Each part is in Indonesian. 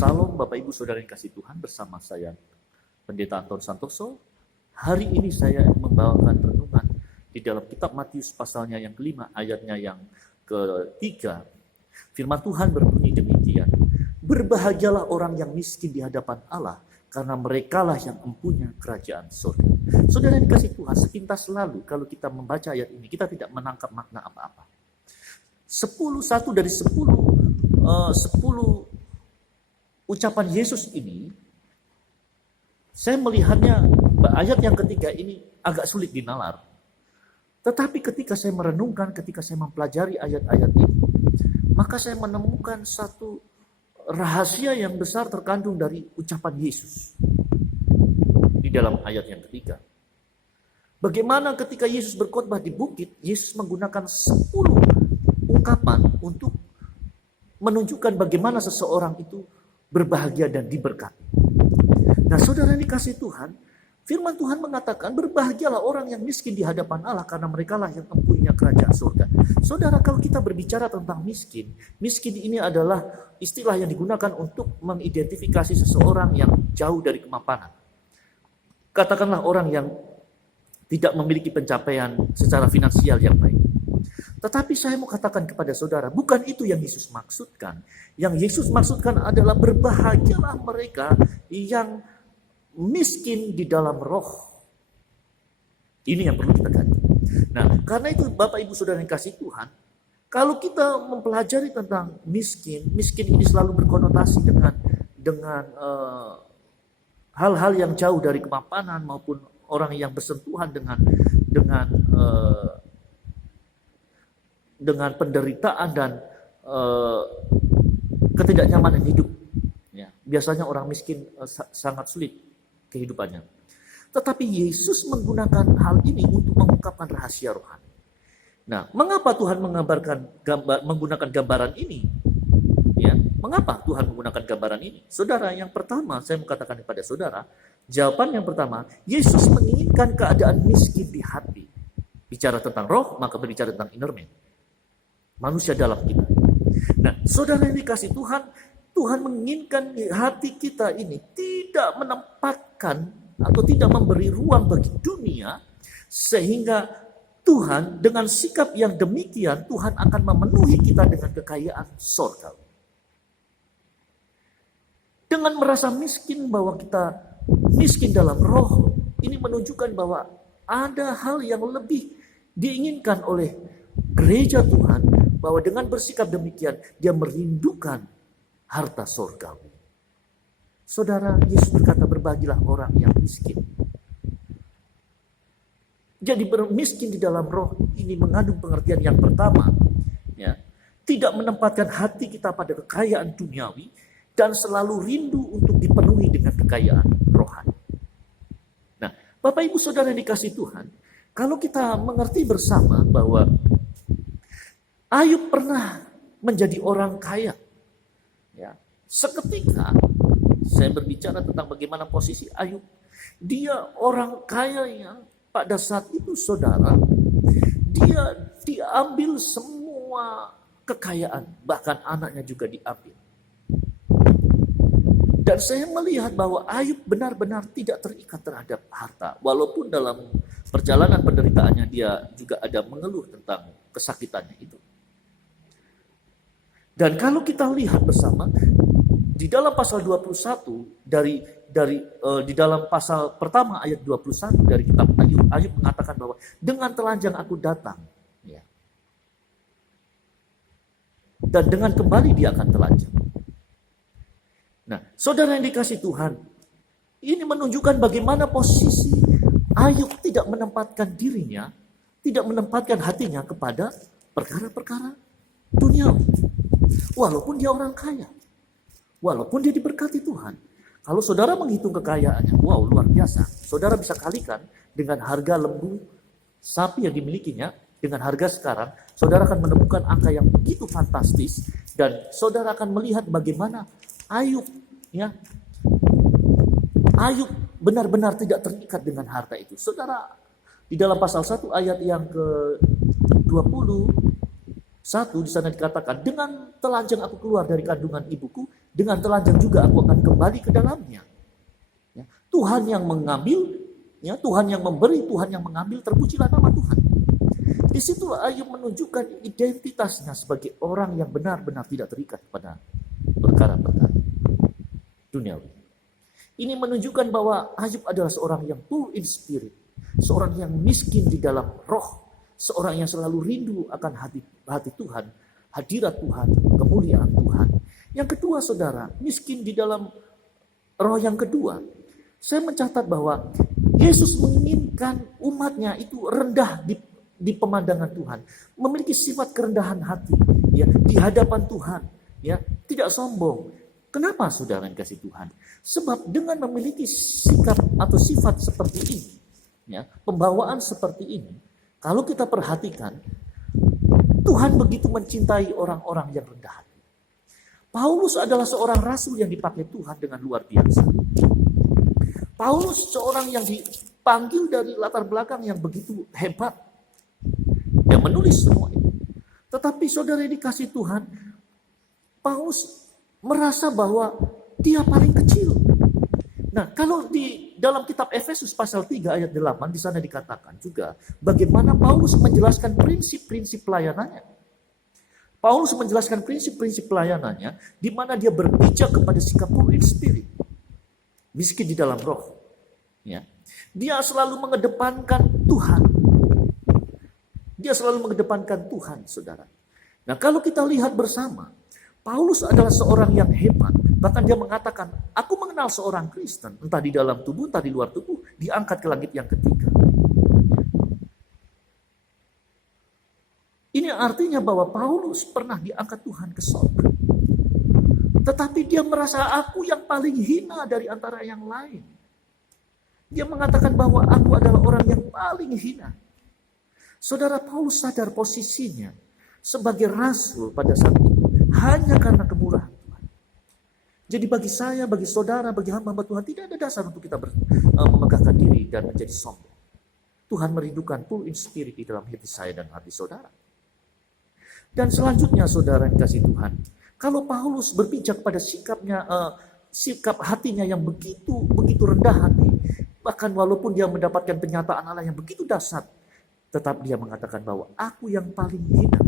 Salam Bapak Ibu Saudara yang kasih Tuhan, bersama saya Pendeta Anton Santoso. Hari ini saya membawakan renungan di dalam kitab Matius pasalnya yang kelima, ayatnya yang ketiga. Firman Tuhan berbunyi demikian: berbahagialah orang yang miskin di hadapan Allah, karena merekalah yang mempunyai kerajaan surga. Saudara yang dikasih Tuhan, sepintas lalu kalau kita membaca ayat ini, kita tidak menangkap makna apa-apa. 1 dari 10 ucapan Yesus ini, saya melihatnya ayat yang ketiga ini agak sulit dinalar. Tetapi ketika saya merenungkan, ketika saya mempelajari ayat-ayat ini, maka saya menemukan satu rahasia yang besar terkandung dari ucapan Yesus di dalam ayat yang ketiga. Bagaimana ketika Yesus berkhotbah di bukit, Yesus menggunakan 10 ungkapan untuk menunjukkan bagaimana seseorang itu berbahagia dan diberkati. Nah, saudara yang dikasih Tuhan, firman Tuhan mengatakan berbahagialah orang yang miskin di hadapan Allah, karena merekalah yang mempunyai kerajaan surga. Saudara, kalau kita berbicara tentang miskin, miskin ini adalah istilah yang digunakan untuk mengidentifikasi seseorang yang jauh dari kemapanan. Katakanlah orang yang tidak memiliki pencapaian secara finansial yang baik. Tetapi saya mau katakan kepada saudara, bukan itu yang Yesus maksudkan. Yang Yesus maksudkan adalah berbahagialah mereka yang miskin di dalam roh. Ini yang perlu kita ganti. Nah, karena itu Bapak Ibu Saudara yang kasih Tuhan, kalau kita mempelajari tentang miskin ini selalu berkonotasi dengan hal-hal yang jauh dari kemapanan maupun orang yang bersentuhan dengan penderitaan dan ketidaknyamanan hidup. Ya, biasanya orang miskin sangat sulit kehidupannya. Tetapi Yesus menggunakan hal ini untuk mengungkapkan rahasia rohani. Nah, mengapa Tuhan menggunakan gambaran ini? Ya, mengapa Tuhan menggunakan gambaran ini? Saudara, yang pertama saya mau katakan kepada saudara, jawaban yang pertama, Yesus menginginkan keadaan miskin di hati. Bicara tentang roh, maka berbicara tentang inner man, manusia dalam kita. Nah, saudara yang dikasih Tuhan, Tuhan menginginkan hati kita ini tidak menempatkan atau tidak memberi ruang bagi dunia, sehingga Tuhan dengan sikap yang demikian, Tuhan akan memenuhi kita dengan kekayaan surgawi. Dengan merasa miskin, bahwa kita miskin dalam roh, ini menunjukkan bahwa ada hal yang lebih diinginkan oleh gereja Tuhan, bahwa dengan bersikap demikian, dia merindukan harta surgawi. Saudara, Yesus berkata berbahagialah orang yang miskin. Jadi miskin di dalam roh ini mengandung pengertian yang pertama, ya, tidak menempatkan hati kita pada kekayaan duniawi dan selalu rindu untuk dipenuhi dengan kekayaan rohani. Nah, Bapak Ibu Saudara yang dikasih Tuhan, kalau kita mengerti bersama bahwa Ayub pernah menjadi orang kaya. Ya, seketika saya berbicara tentang bagaimana posisi Ayub. Dia orang kaya yang pada saat itu, saudara, dia diambil semua kekayaan, bahkan anaknya juga diambil. Dan saya melihat bahwa Ayub benar-benar tidak terikat terhadap harta. Walaupun dalam perjalanan penderitaannya dia juga ada mengeluh tentang kesakitannya itu. Dan kalau kita lihat bersama di dalam pasal 21 di dalam pasal pertama ayat 21 dari kitab Ayub mengatakan bahwa dengan telanjang aku datang, ya. Dan dengan kembali dia akan telanjang. Nah, saudara yang dikasih Tuhan, ini menunjukkan bagaimana posisi Ayub tidak menempatkan dirinya, tidak menempatkan hatinya kepada perkara-perkara duniawi. Walaupun dia orang kaya, walaupun dia diberkati Tuhan. Kalau saudara menghitung kekayaannya, wow, luar biasa. Saudara bisa kalikan dengan harga lembu sapi yang dimilikinya, dengan harga sekarang, saudara akan menemukan angka yang begitu fantastis. Dan saudara akan melihat bagaimana Ayub, ya, Ayub benar-benar tidak terikat dengan harta itu. Saudara, di dalam pasal 1 ayat yang ke-20, 1 di sana dikatakan, dengan telanjang aku keluar dari kandungan ibuku, dengan telanjang juga aku akan kembali ke dalamnya. Ya, Tuhan yang mengambil, ya, Tuhan yang memberi, Tuhan yang mengambil, terpujilah nama Tuhan. Disitulah Ayub menunjukkan identitasnya sebagai orang yang benar-benar tidak terikat pada perkara-perkara duniawi. Ini menunjukkan bahwa Ayub adalah seorang yang poor in spirit, seorang yang miskin di dalam roh, seorang yang selalu rindu akan hati Tuhan, hadirat Tuhan, kemuliaan Tuhan. Yang kedua, saudara, miskin di dalam roh yang kedua. Saya mencatat bahwa Yesus menginginkan umatnya itu rendah di pemandangan Tuhan, memiliki sifat kerendahan hati, ya, di hadapan Tuhan, ya, tidak sombong. Kenapa, saudara yang kasih Tuhan? Sebab dengan memiliki sikap atau sifat seperti ini, ya, pembawaan seperti ini, kalau kita perhatikan, Tuhan begitu mencintai orang-orang yang rendah hati. Paulus adalah seorang rasul yang dipakai Tuhan dengan luar biasa. Paulus seorang yang dipanggil dari latar belakang yang begitu hebat. Dia menulis semua itu. Tetapi saudara yang dikasih Tuhan, Paulus merasa bahwa dia paling kecil. Nah, kalau di dalam kitab Efesus pasal 3 ayat 8 di sana dikatakan juga bagaimana Paulus menjelaskan prinsip-prinsip pelayanannya. Paulus menjelaskan prinsip-prinsip pelayanannya di mana dia berpijak kepada sikap poor in spirit, miskin di dalam roh. Ya. Dia selalu mengedepankan Tuhan. Dia selalu mengedepankan Tuhan, saudara. Nah, kalau kita lihat bersama, Paulus adalah seorang yang hebat. Bahkan dia mengatakan, aku mengenal seorang Kristen, entah di dalam tubuh, entah di luar tubuh, diangkat ke langit yang ketiga. Ini artinya bahwa Paulus pernah diangkat Tuhan ke surga. Tetapi dia merasa aku yang paling hina dari antara yang lain. Dia mengatakan bahwa aku adalah orang yang paling hina. Saudara, Paulus sadar posisinya sebagai rasul pada saat itu hanya karena kemurahan Tuhan. Jadi bagi saya, bagi saudara, bagi hamba Tuhan, tidak ada dasar untuk kita memegahkan diri dan menjadi sombong. Tuhan merindukan poor in spirit di dalam hati saya dan hati saudara. Dan selanjutnya, saudara yang kasih Tuhan, kalau Paulus berpijak pada sikapnya, sikap hatinya yang begitu rendah hati, bahkan walaupun dia mendapatkan penyataan Allah yang begitu dahsyat, tetap dia mengatakan bahwa aku yang paling hina.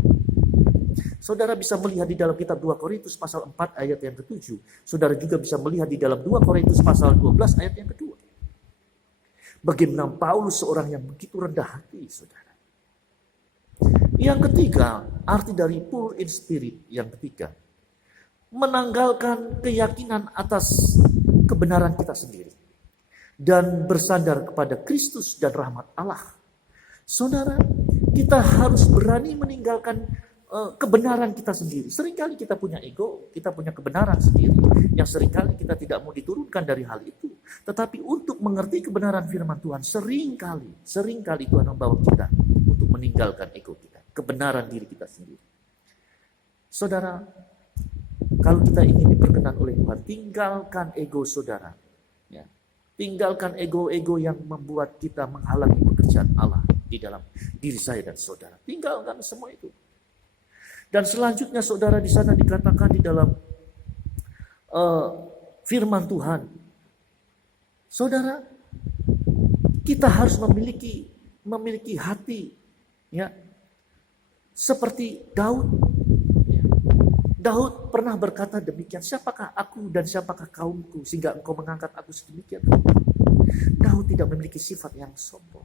Saudara bisa melihat di dalam kitab 2 Korintus pasal 4 ayat yang ke-7. Saudara juga bisa melihat di dalam 2 Korintus pasal 12 ayat yang kedua. Bagaimana Paulus seorang yang begitu rendah hati, saudara. Yang ketiga, arti dari poor in spirit yang ketiga, menanggalkan keyakinan atas kebenaran kita sendiri dan bersandar kepada Kristus dan rahmat Allah. Saudara, kita harus berani meninggalkan kebenaran kita sendiri. Seringkali kita punya ego, kita punya kebenaran sendiri yang seringkali kita tidak mau diturunkan dari hal itu. Tetapi untuk mengerti kebenaran firman Tuhan, seringkali Tuhan membawa kita untuk meninggalkan ego kita, kebenaran diri kita sendiri. Saudara, kalau kita ingin diperkenan oleh Tuhan, tinggalkan ego saudara. Ya. Tinggalkan ego-ego yang membuat kita menghalangi pekerjaan Allah di dalam diri saya dan saudara. Tinggalkan semua itu. Dan selanjutnya saudara di sana dikatakan di dalam firman Tuhan, saudara, kita harus memiliki hati, ya, seperti Daud. Ya. Daud pernah berkata demikian, siapakah aku dan siapakah kaumku sehingga engkau mengangkat aku sedemikian. Daud tidak memiliki sifat yang sombong.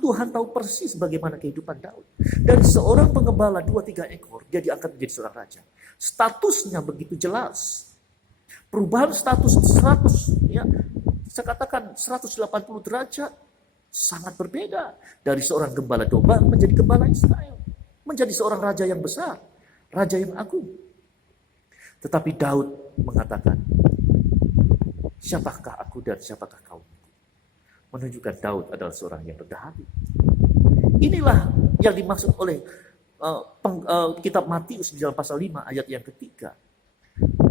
Tuhan tahu persis bagaimana kehidupan Daud. Dari seorang pengembala 2-3 ekor, dia diangkat menjadi seorang raja. Statusnya begitu jelas. Perubahan status 100, ya, saya katakan 180 derajat, sangat berbeda. Dari seorang gembala domba menjadi gembala Israel. Menjadi seorang raja yang besar, raja yang agung. Tetapi Daud mengatakan, siapakah aku dan siapakah kau? Menunjukkan Daud adalah seorang yang rendah hati. Inilah yang dimaksud oleh kitab Matius di dalam pasal 5 ayat yang ketiga.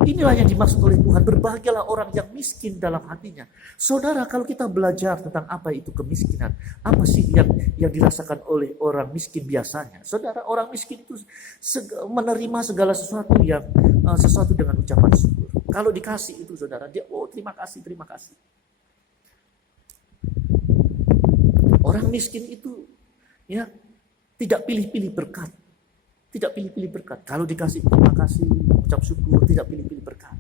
Inilah yang dimaksud oleh Tuhan, berbahagialah orang yang miskin dalam hatinya. Saudara, kalau kita belajar tentang apa itu kemiskinan, apa sih yang dirasakan oleh orang miskin biasanya? Saudara, orang miskin itu menerima segala sesuatu sesuatu dengan ucapan syukur. Kalau dikasih itu saudara, dia terima kasih, terima kasih. Orang miskin itu ya tidak pilih-pilih berkat. Tidak pilih-pilih berkat. Kalau dikasih terima kasih, ucap syukur, tidak pilih-pilih berkat.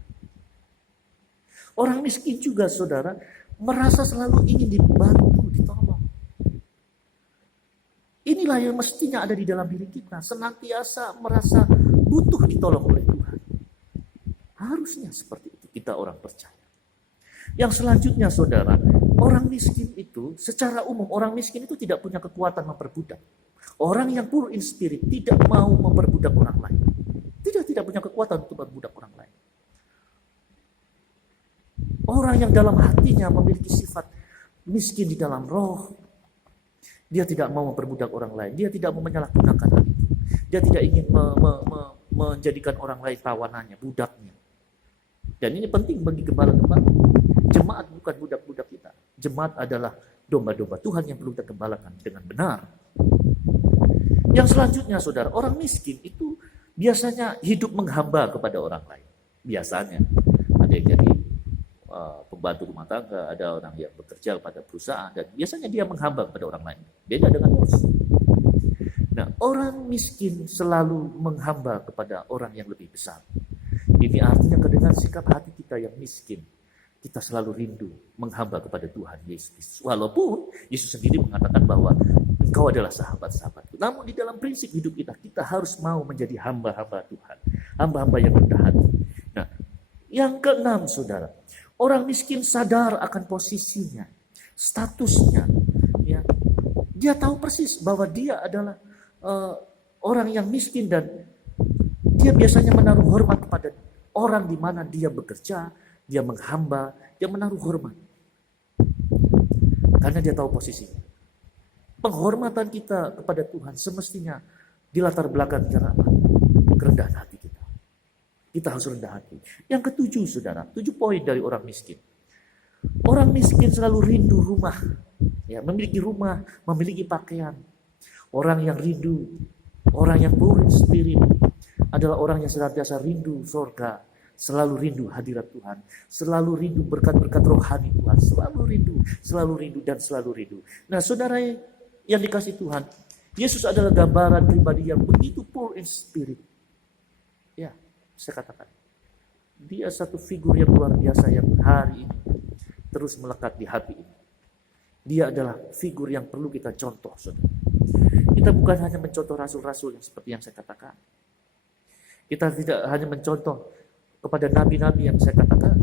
Orang miskin juga saudara merasa selalu ingin dibantu, ditolong. Inilah yang mestinya ada di dalam diri kita, senantiasa merasa butuh ditolong oleh Tuhan. Harusnya seperti itu kita orang percaya. Yang selanjutnya saudara, orang miskin itu secara umum orang miskin itu tidak punya kekuatan memperbudak. Orang yang pure in spirit tidak mau memperbudak orang lain. Tidak punya kekuatan untuk memperbudak orang lain. Orang yang dalam hatinya memiliki sifat miskin di dalam roh, dia tidak mau memperbudak orang lain. Dia tidak mau menyalahgunakan hal itu. Dia tidak ingin menjadikan orang lain tawanannya, budaknya. Dan ini penting bagi gembala-gembala. Jemaat bukan budak-budak kita. Jemaat adalah domba-domba Tuhan yang perlu kita gembalakan dengan benar. Yang selanjutnya saudara, orang miskin itu biasanya hidup menghamba kepada orang lain. Biasanya ada yang jadi pembantu rumah tangga, ada orang yang bekerja pada perusahaan, dan biasanya dia menghamba kepada orang lain. Beda dengan bos. Nah, orang miskin selalu menghamba kepada orang yang lebih besar. Ini artinya dengan sikap hati kita yang miskin, kita selalu rindu menghamba kepada Tuhan Yesus. Walaupun Yesus sendiri mengatakan bahwa engkau adalah sahabat-sahabatku. Namun di dalam prinsip hidup kita, kita harus mau menjadi hamba-hamba Tuhan. Hamba-hamba yang rendah hati. Nah, yang keenam saudara, orang miskin sadar akan posisinya, statusnya. Ya. Dia tahu persis bahwa dia adalah orang yang miskin dan dia biasanya menaruh hormat kepada orang di mana dia bekerja, dia menghamba, dia menaruh hormat. Karena dia tahu posisinya. Penghormatan kita kepada Tuhan semestinya dilatar belakang karena apa? Kerendahan hati kita. Kita harus rendah hati. Yang ketujuh saudara, 7 poin dari orang miskin. Orang miskin selalu rindu rumah. Ya, memiliki rumah, memiliki pakaian. Orang yang rindu, orang yang pure in spirit adalah orang yang senantiasa rindu surga. Selalu rindu hadirat Tuhan, selalu rindu berkat-berkat rohani Tuhan, selalu rindu dan selalu rindu. Nah saudara yang dikasih Tuhan, Yesus adalah gambaran pribadi yang begitu pure in spirit. Ya, saya katakan, dia satu figur yang luar biasa yang hari ini terus melekat di hati ini. Dia adalah figur yang perlu kita contoh, saudara. Kita bukan hanya mencontoh rasul-rasul yang seperti yang saya katakan. Kita tidak hanya mencontoh kepada nabi-nabi yang saya katakan.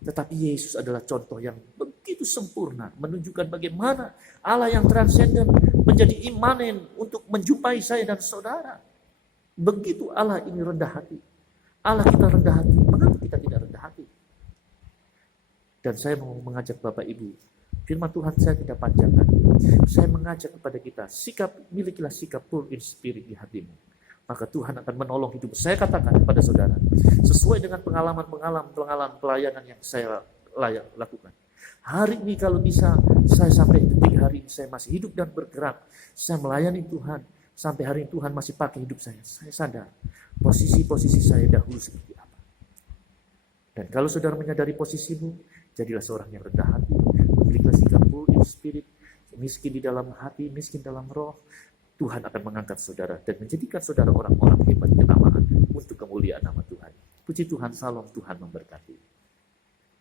Tetapi Yesus adalah contoh yang begitu sempurna. Menunjukkan bagaimana Allah yang transenden menjadi imanen untuk menjumpai saya dan saudara. Begitu Allah ini rendah hati. Allah kita rendah hati. Mengapa kita tidak rendah hati? Dan saya mau mengajak Bapak Ibu. Firman Tuhan saya tidak panjangkan. Saya mengajak kepada kita. Milikilah sikap pure in spirit di hatimu. Maka Tuhan akan menolong hidup. Saya katakan kepada saudara, sesuai dengan pengalaman pelayanan yang saya lakukan. Hari ini kalau bisa, saya sampai detik hari ini saya masih hidup dan bergerak. Saya melayani Tuhan, sampai hari ini Tuhan masih pakai hidup saya. Saya sadar, posisi-posisi saya dahulu seperti apa. Dan kalau saudara menyadari posisimu, jadilah seorang yang rendah hati, memilikilah sikap pure in spirit, miskin di dalam hati, miskin dalam roh. Tuhan akan mengangkat saudara dan menjadikan saudara orang-orang hebat kenamaan untuk kemuliaan nama Tuhan. Puji Tuhan, salam, Tuhan memberkati.